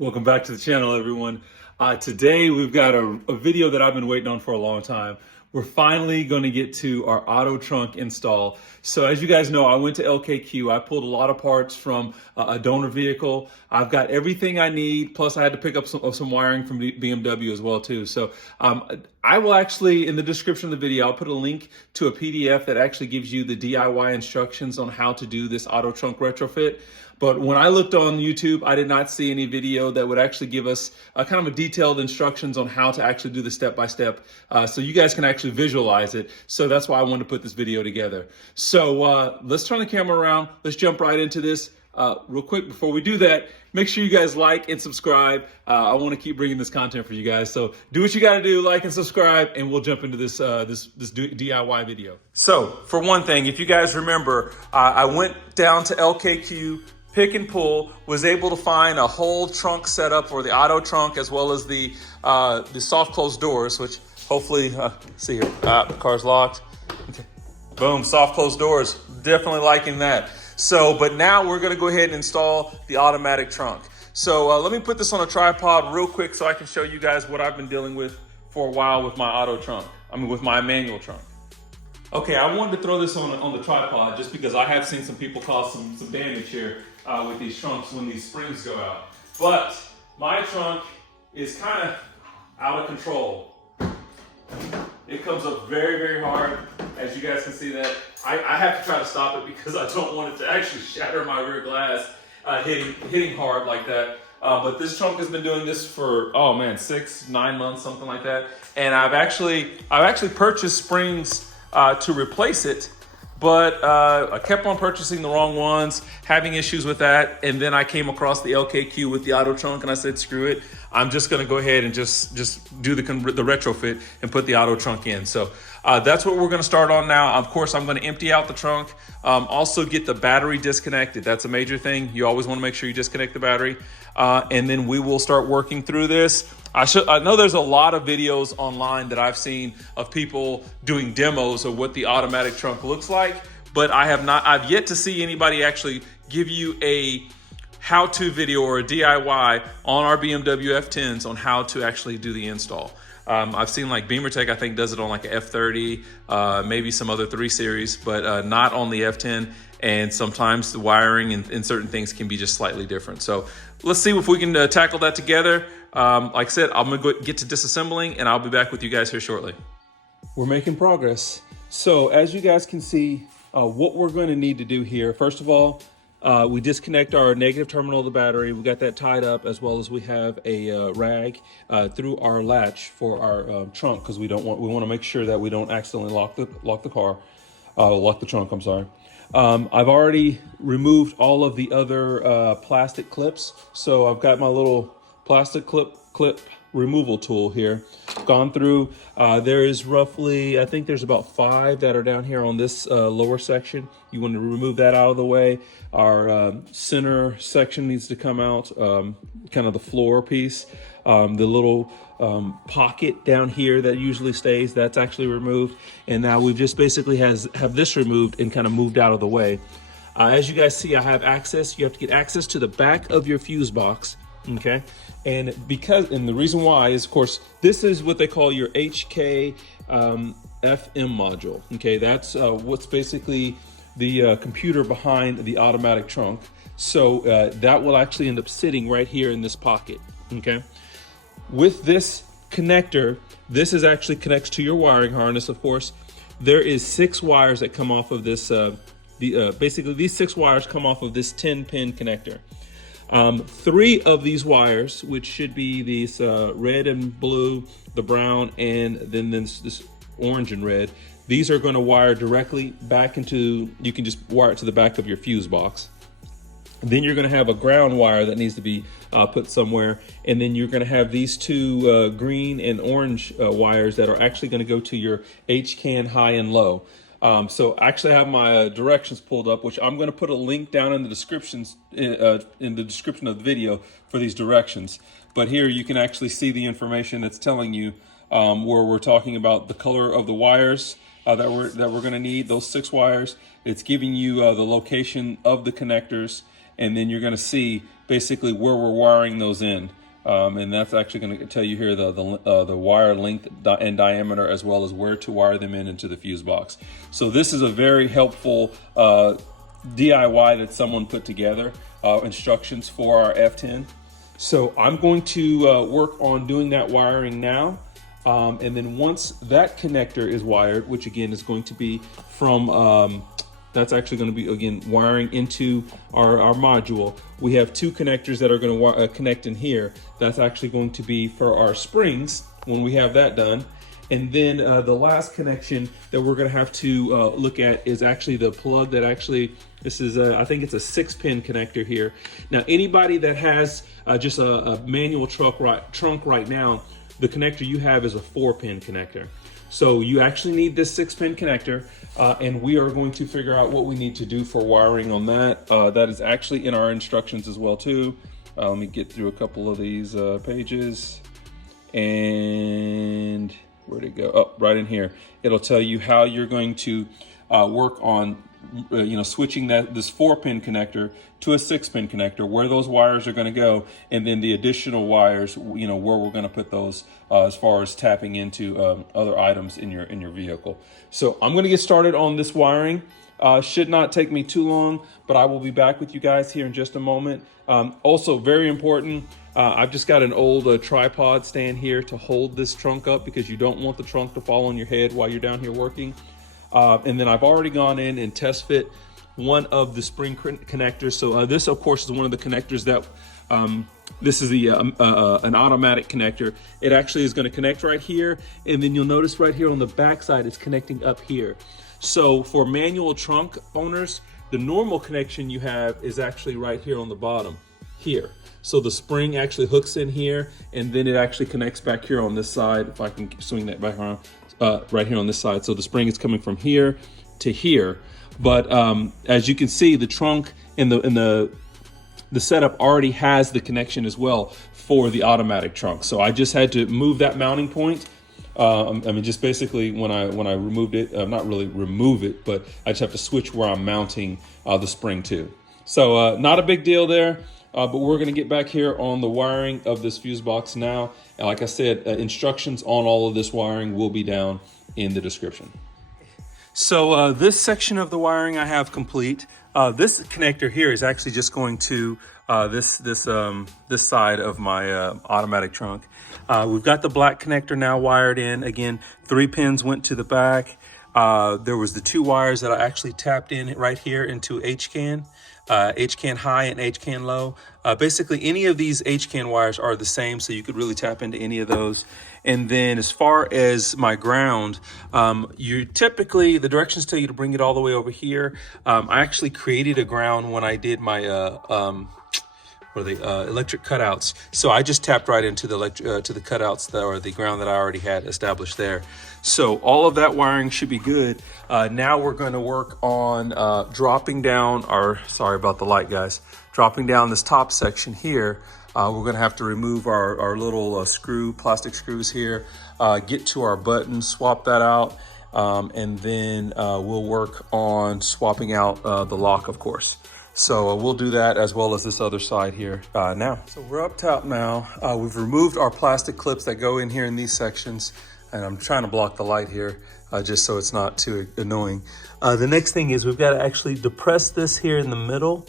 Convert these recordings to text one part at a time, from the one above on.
Welcome back to the channel, everyone. Today we've got a video that I've been waiting on for a long time. We're finally going to get to our auto trunk install. So as you guys know, I went to LKQ. I pulled a lot of parts from a donor vehicle. I've got everything I need. Plus I had to pick up some wiring from BMW as well too. So I will actually, in the description of the video, I'll put a link to a PDF that actually gives you the DIY instructions on how to do this auto trunk retrofit. But when I looked on YouTube, I did not see any video that would actually give us kind of a detailed instructions on how to actually do the step-by-step, so you guys can actually visualize it. So that's why I wanted to put this video together. So let's turn the camera around. Let's jump right into this. Real quick, before we do that, make sure you guys like and subscribe. I want to keep bringing this content for you guys. So do what you got to do, like and subscribe, and we'll jump into this DIY video. So for one thing, if you guys remember, I went down to LKQ, pick and pull, was able to find a whole trunk setup for the auto trunk as well as the soft close doors, which hopefully, see here, the car's locked. Okay. Boom, soft close doors, definitely liking that. So, but now we're gonna go ahead and install the automatic trunk. So let me put this on a tripod real quick so I can show you guys what I've been dealing with for a while with my auto trunk. With my manual trunk. Okay, I wanted to throw this on the tripod just because I have seen some people cause some damage here with these trunks when these springs go out. But my trunk is kind of out of control. It comes up very, very hard. As you guys can see that, I have to try to stop it because I don't want it to actually shatter my rear glass hitting hard like that. But this trunk has been doing this for, oh man, 6-9 months, something like that. And I've actually purchased springs to replace it, but I kept on purchasing the wrong ones, having issues with that. And then I came across the LKQ with the auto trunk and I said, screw it. I'm just gonna go ahead and just do the retrofit and put the auto trunk in. So that's what we're gonna start on now. Of course, I'm gonna empty out the trunk, also get the battery disconnected. That's a major thing. You always wanna make sure you disconnect the battery. And then we will start working through this. I know there's a lot of videos online that I've seen of people doing demos of what the automatic trunk looks like, but I've yet to see anybody actually give you a how-to video or a DIY on our BMW F10s on how to actually do the install. I've seen like BeamerTech, I think, does it on like a F30, maybe some other 3 Series, but not on the F10. And sometimes the wiring and certain things can be just slightly different. So let's see if we can tackle that together. Like I said, I'm gonna get to disassembling and I'll be back with you guys here shortly. We're making progress. So as you guys can see, what we're gonna need to do here, first of all, we disconnect our negative terminal of the battery. We got that tied up, as well as we have a rag through our latch for our trunk, because we want to make sure that we don't accidentally lock the trunk. I'm sorry. I've already removed all of the other plastic clips, so I've got my little plastic clip removal tool here. Gone through. There is roughly, I think there's about 5 that are down here on this lower section. You want to remove that out of the way. Our center section needs to come out, kind of the floor piece. The little pocket down here that usually stays, that's actually removed. And now we've just basically have this removed and kind of moved out of the way. As you guys see, I have access. You have to get access to the back of your fuse box. Okay, and the reason why is, of course, this is what they call your HK FM module. Okay, that's what's basically the computer behind the automatic trunk. So that will actually end up sitting right here in this pocket. Okay, with this connector, this is actually connects to your wiring harness. Of course, there is 6 wires that come off of this. Basically, these 6 wires come off of this 10-pin connector. 3 of these wires, which should be these red and blue, the brown, and then this orange and red, these are going to wire directly back into, you can just wire it to the back of your fuse box. Then you're going to have a ground wire that needs to be put somewhere, and then you're going to have these 2 green and orange wires that are actually going to go to your HCAN high and low. So actually I have my directions pulled up, which I'm going to put a link down in the descriptions in the description of the video for these directions. But here you can actually see the information that's telling you where we're talking about the color of the wires that we're going to need, those 6 wires. It's giving you the location of the connectors, and then you're going to see basically where we're wiring those in. And that's actually going to tell you here the wire length and diameter, as well as where to wire them in into the fuse box. So this is a very helpful DIY that someone put together, instructions for our F10. So I'm going to work on doing that wiring now. And then once that connector is wired, which again is going to be from, that's actually going to be, again, wiring into our module. We have two connectors that are going to connect in here. That's actually going to be for our springs when we have that done. And then the last connection that we're going to have to look at is actually the plug that actually, this is, I think it's a 6-pin connector here. Now, anybody that has just a manual trunk right now, the connector you have is a 4-pin connector. So you actually need this 6-pin connector, and we are going to figure out what we need to do for wiring on that. That is actually in our instructions as well too. Let me get through a couple of these pages. And where'd it go? Oh, right in here. It'll tell you how you're going to work on switching this 4-pin connector to a 6-pin connector, where those wires are going to go, and then the additional wires, where we're going to put those as far as tapping into other items in your vehicle. So I'm going to get started on this wiring. Should not take me too long, but I will be back with you guys here in just a moment. Also, very important, I've just got an old tripod stand here to hold this trunk up, because you don't want the trunk to fall on your head while you're down here working. And then I've already gone in and test fit one of the spring connectors. So this, of course, is one of the connectors that, this is the an automatic connector. It actually is going to connect right here. And then you'll notice right here on the back side, it's connecting up here. So for manual trunk owners, the normal connection you have is actually right here on the bottom here. So the spring actually hooks in here, and then it actually connects back here on this side. If I can swing that back around, right here on this side. So the spring is coming from here to here. But as you can see, the trunk and the setup already has the connection as well for the automatic trunk. So I just had to move that mounting point. I mean, just basically when I removed it, not really remove it, but I just have to switch where I'm mounting the spring to. So not a big deal there. But we're going to get back here on the wiring of this fuse box now. And like I said, instructions on all of this wiring will be down in the description. So this section of the wiring I have complete. This connector here is actually just going to this side of my automatic trunk. We've got the black connector now wired in. Again, 3 pins went to the back. There was the 2 wires that I actually tapped in right here into HCAN. HCAN high and HCAN low. Basically, any of these HCAN wires are the same, so you could really tap into any of those. And then as far as my ground, you typically, the directions tell you to bring it all the way over here. I actually created a ground when I did my electric cutouts. So I just tapped right into the to the cutouts or the ground that I already had established there. So all of that wiring should be good. Now we're going to work on dropping down sorry about the light, guys, dropping down this top section here. We're going to have to remove our little plastic screws here, get to our button, swap that out, and then we'll work on swapping out the lock, of course. So we'll do that as well as this other side here now. So we're up top now. We've removed our plastic clips that go in here in these sections, and I'm trying to block the light here just so it's not too annoying. The next thing is we've got to actually depress this here in the middle.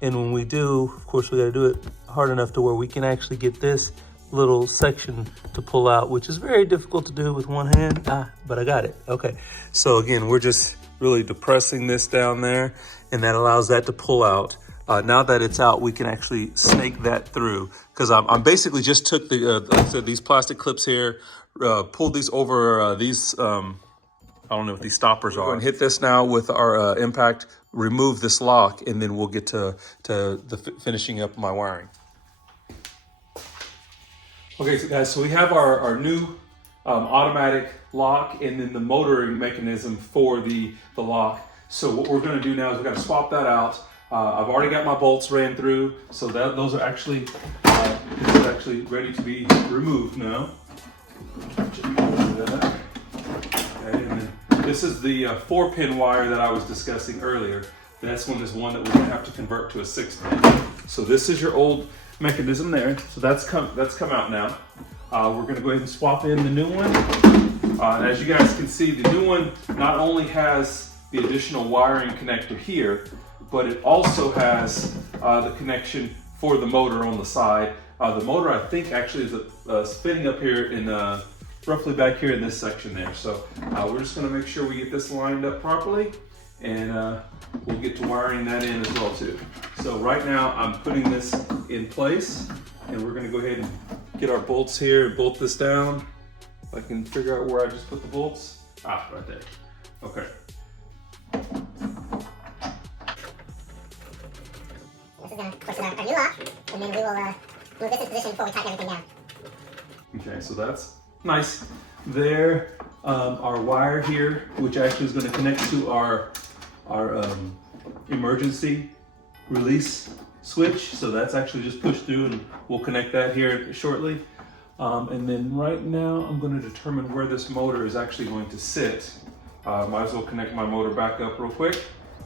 And when we do, of course, we got to do it hard enough to where we can actually get this little section to pull out, which is very difficult to do with one hand. But I got it. Okay. So again, we're just really depressing this down there, and that allows that to pull out. Now that it's out, we can actually snake that through, because I'm basically just took the like I said, these plastic clips here, pulled these over these I don't know what these stoppers are, and hit this now with our impact, remove this lock, and then we'll get to the finishing up my wiring. Okay, so guys, so we have our new automatic lock, and then the motoring mechanism for the lock. So what we're going to do now is we're going to swap that out. I've already got my bolts ran through, so those are actually ready to be removed now. Okay, and then this is the 4-pin wire that I was discussing earlier. This one is one that we're gonna have to convert to a 6-pin. So this is your old mechanism there. So that's come out now. We're gonna go ahead and swap in the new one. As you guys can see, the new one not only has the additional wiring connector here, but it also has the connection for the motor on the side. The motor, I think, actually is spinning up here in roughly back here in this section there. So we're just gonna make sure we get this lined up properly, and we'll get to wiring that in as well too. So right now I'm putting this in place, and we're gonna go ahead and get our bolts here and bolt this down. If I can figure out where I just put the bolts. Right there. Okay. This is going to push our new lock, and then we will move this in position before we tighten everything down. Okay, so that's nice. There, our wire here, which actually is going to connect to our emergency release switch. So that's actually just pushed through, and we'll connect that here shortly. And then right now, I'm going to determine where this motor is actually going to sit. Might as well connect my motor back up real quick.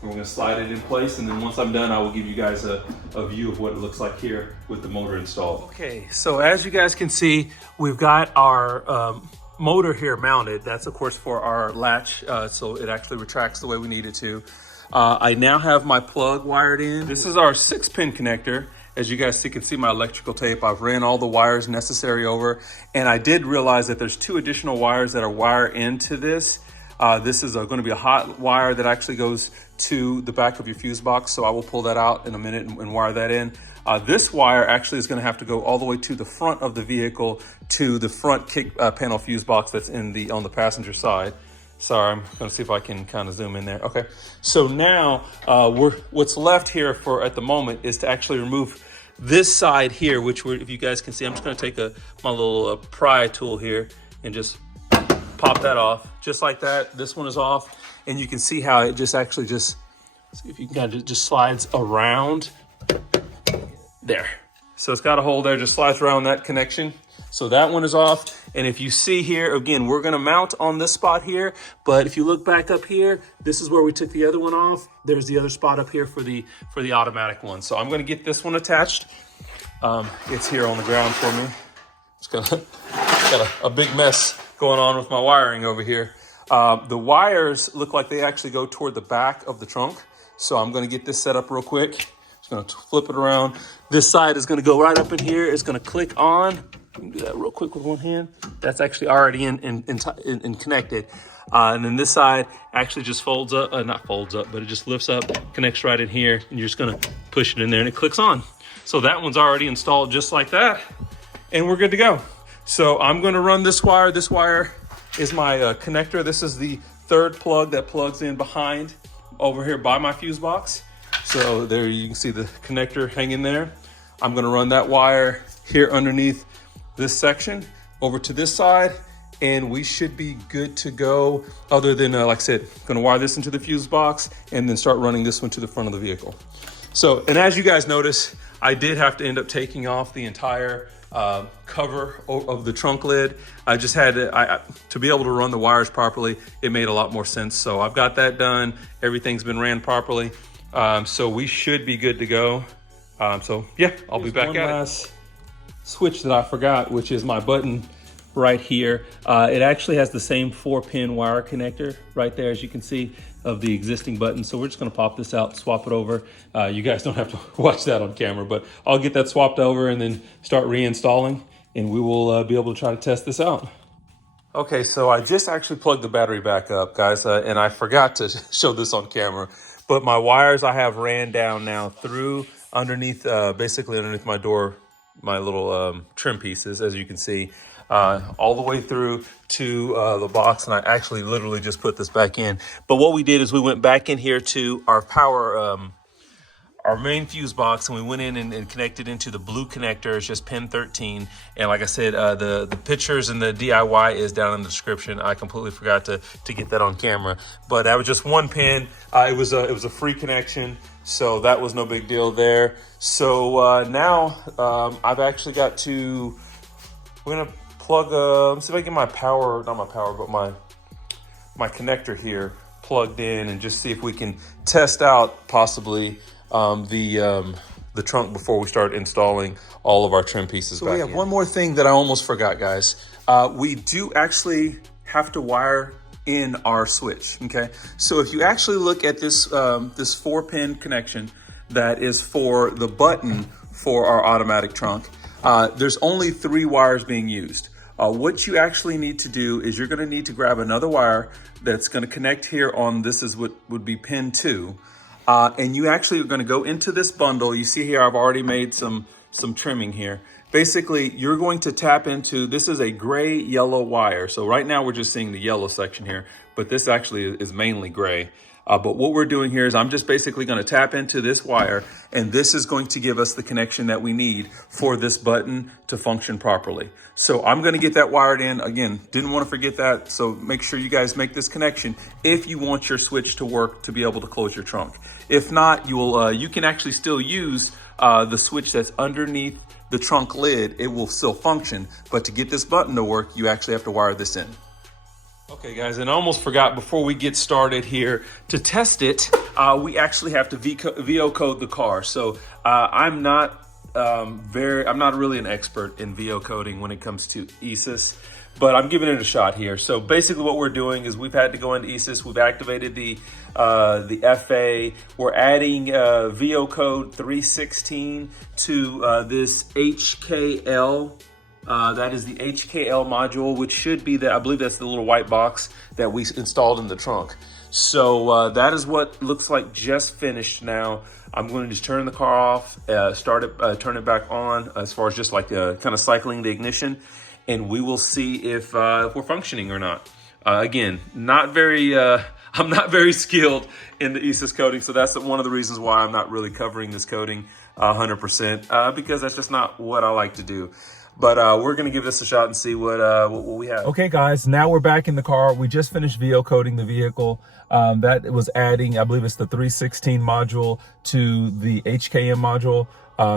And we're going to slide it in place, and then once I'm done, I will give you guys a view of what it looks like here with the motor installed. Okay, so as you guys can see, we've got our motor here mounted. That's of course for our latch, so it actually retracts the way we need it to. I now have my plug wired in. This is our 6-pin connector. As you guys can see my electrical tape, I've ran all the wires necessary over, and I did realize that there's 2 additional wires that are wired into this. This is going to be a hot wire that actually goes to the back of your fuse box, so I will pull that out in a minute and wire that in. This wire actually is going to have to go all the way to the front of the vehicle, to the front kick panel fuse box that's on the passenger side. Sorry, I'm going to see if I can kind of zoom in there. Okay, so now what's left here for at the moment is to actually remove this side here, which if you guys can see, I'm just going to take my little pry tool here and just pop that off, just like that. This one is off, and you can see how it just actually see if you can kind of just slides around there. So it's got a hole there, just slides around that connection. So that one is off. And if you see here, again, we're gonna mount on this spot here, but if you look back up here, this is where we took the other one off. There's the other spot up here for the automatic one. So I'm gonna get this one attached. It's here on the ground for me. It's got a big mess going on with my wiring over here. The wires look like they actually go toward the back of the trunk. So I'm gonna get this set up real quick. Just gonna flip it around. This side is gonna go right up in here. It's gonna click on. You can do that real quick with one hand. That's actually already in connected. And then this side actually just folds up, not folds up, but it just lifts up, connects right in here, and you're just gonna push it in there and it clicks on. So that one's already installed just like that, and we're good to go. So I'm gonna run this wire. This wire is my connector. This is the 3rd plug that plugs in behind over here by my fuse box. So there you can see the connector hanging there. I'm gonna run that wire here underneath this section over to this side, and we should be good to go, other than like I said, gonna wire this into the fuse box and then start running this one to the front of the vehicle. So, and as you guys notice, I did have to end up taking off the entire cover of the trunk lid. I just had to be able to run the wires properly. It made a lot more sense. So I've got that done. Everything's been ran properly. So we should be good to go. So yeah, I'll be back at it. Switch that I forgot, which is my button right here. It actually has the same 4-pin wire connector right there, as you can see, of the existing button. So we're just gonna pop this out, swap it over. You guys don't have to watch that on camera, but I'll get that swapped over and then start reinstalling, and we will be able to try to test this out. Okay, so I just actually plugged the battery back up, guys, and I forgot to show this on camera, but my wires I have ran down now through underneath, basically underneath my door, my little trim pieces, as you can see, all the way through to the box. And I actually literally just put this back in. But what we did is we went back in here to our power, our main fuse box, and we went in and connected into the blue connector. It's just pin 13. And like I said, the pictures and the DIY is down in the description. I completely forgot to get that on camera, but that was just 1 pin. It was a free connection, so that was no big deal there. So now I've actually got to, we're gonna plug, let's see if I can get my power, not my power, but my connector here plugged in and just see if we can test out possibly the trunk before we start installing all of our trim pieces back in. We have one more thing that I almost forgot, guys. We do actually have to wire in our switch, okay? So if you actually look at this, this 4-pin connection that is for the button for our automatic trunk, there's only 3 wires being used. What you actually need to do is you're gonna need to grab another wire that's gonna connect here on, this is what would be pin 2. And you actually are gonna go into this bundle. You see here, I've already made some trimming here. Basically, you're going to tap into, this is a gray yellow wire. So right now we're just seeing the yellow section here, but this actually is mainly gray. But what we're doing here is I'm just basically gonna tap into this wire, and this is going to give us the connection that we need for this button to function properly. So I'm gonna get that wired in. Again, didn't wanna forget that. So make sure you guys make this connection if you want your switch to work to be able to close your trunk. If not, you can actually still use the switch that's underneath the trunk lid. It will still function, but to get this button to work, you actually have to wire this in. Okay guys, and I almost forgot before we get started here, to test it, we actually have to VO code the car. So I'm not really an expert in VO coding when it comes to ESIS, but I'm giving it a shot here. So basically what we're doing is we've had to go into ESIS, we've activated the FA, we're adding VO code 316 to this HKL. That is the HKL module, which should be I believe that's the little white box that we installed in the trunk. So that is what looks like just finished now. I'm going to just turn the car off, turn it back on as far as just like kind of cycling the ignition, and we will see if we're functioning or not. Again, I'm not very skilled in the ESIS coding, so that's one of the reasons why I'm not really covering this coding 100%, because that's just not what I like to do. But we're gonna give this a shot and see what we have. Okay guys, now we're back in the car. We just finished VO coding the vehicle. That was adding, I believe it's the 316 module to the HKM module.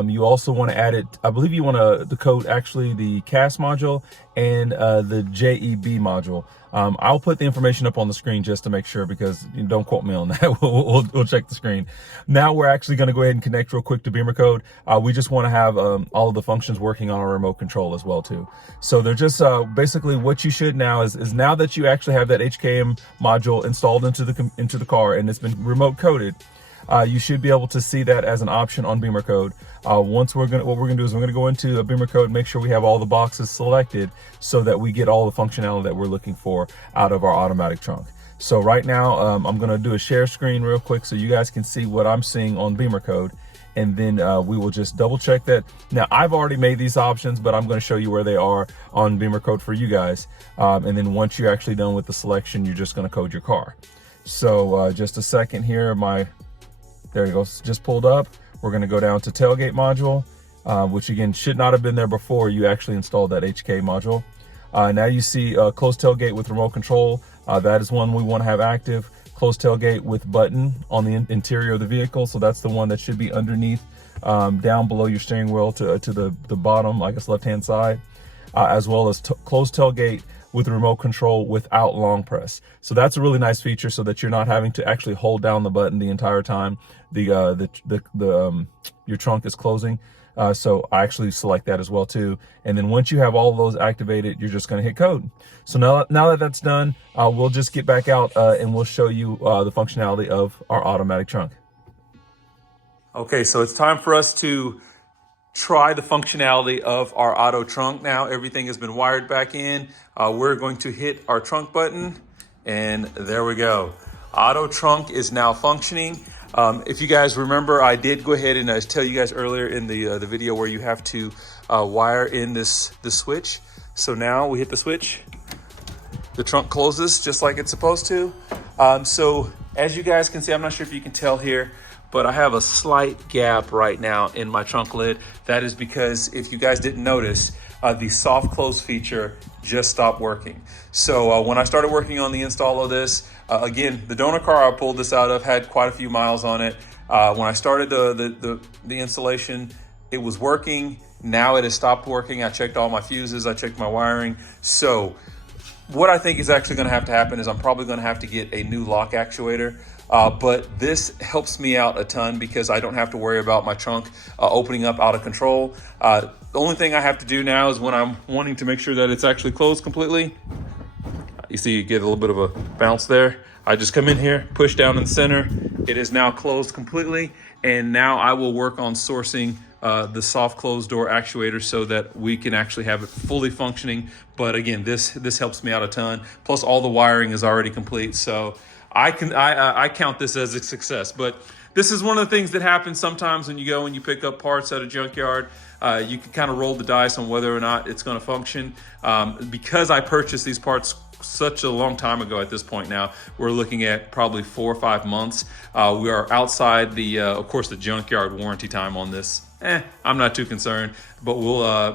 You also want to add it, I believe you want to code actually the CAS module and the JEB module. I'll put the information up on the screen just to make sure, because don't quote me on that. We'll check the screen. Now we're actually going to go ahead and connect real quick to Beamer Code. We just want to have all of the functions working on our remote control as well too. So they're just basically what you should now is now that you actually have that HKM module installed into the car and it's been remote coded, you should be able to see that as an option on Beamer Code. What we're gonna do is we're gonna go into a Beamer Code and make sure we have all the boxes selected so that we get all the functionality that we're looking for out of our automatic trunk. So right now, I'm gonna do a share screen real quick so you guys can see what I'm seeing on Beamer Code, and then we will just double check that. Now I've already made these options, but I'm gonna show you where they are on Beamer Code for you guys. And then once you're actually done with the selection, you're just gonna code your car. So just a second here, there it goes, just pulled up. We're gonna go down to tailgate module, which again, should not have been there before you actually installed that HK module. Now you see closed tailgate with remote control. That is one we wanna have active. Closed tailgate with button on the interior of the vehicle. So that's the one that should be underneath, down below your steering wheel to the bottom, I guess left-hand side, as well as closed tailgate with remote control without long press. So that's a really nice feature so that you're not having to actually hold down the button the entire time your trunk is closing. So I actually select that as well too. And then once you have all of those activated, you're just gonna hit code. So now that that's done, we'll just get back out and we'll show you the functionality of our automatic trunk. Okay, so it's time for us to try the functionality of our auto trunk. Now everything has been wired back in. We're going to hit our trunk button, and there we go. Auto trunk is now functioning. If you guys remember, I did go ahead and tell you guys earlier in the video where you have to wire in the switch. So now we hit the switch, the trunk closes just like it's supposed to. So as you guys can see, I'm not sure if you can tell here, but I have a slight gap right now in my trunk lid. That is because, if you guys didn't notice, the soft close feature just stopped working. So when I started working on the install of this, again, the donor car I pulled this out of had quite a few miles on it. When I started the installation, it was working. Now it has stopped working. I checked all my fuses, I checked my wiring. So what I think is actually going to happen is I'm probably going to have to get a new lock actuator. But this helps me out a ton because I don't have to worry about my trunk opening up out of control. The only thing I have to do now is when I'm wanting to make sure that it's actually closed completely. You see, you get a little bit of a bounce there. I just come in here, push down in the center. It is now closed completely. And now I will work on sourcing the soft closed door actuator so that we can actually have it fully functioning. But again, this helps me out a ton. Plus all the wiring is already complete. So I count this as a success. But this is one of the things that happens sometimes when you go and you pick up parts at a junkyard. You can kind of roll the dice on whether or not it's going to function. Because I purchased these parts such a long time ago at this point now, we're looking at probably 4 or 5 months. We are outside the, of course, the junkyard warranty time on this. I'm not too concerned, but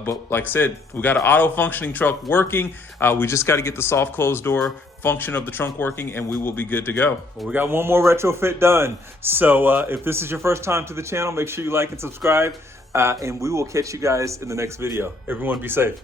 but like I said, we got an auto functioning truck working. We just got to get the soft closed door function of the trunk working and we will be good to go. Well, we got one more retrofit done. So if this is your first time to the channel, make sure you like and subscribe, and we will catch you guys in the next video. Everyone be safe.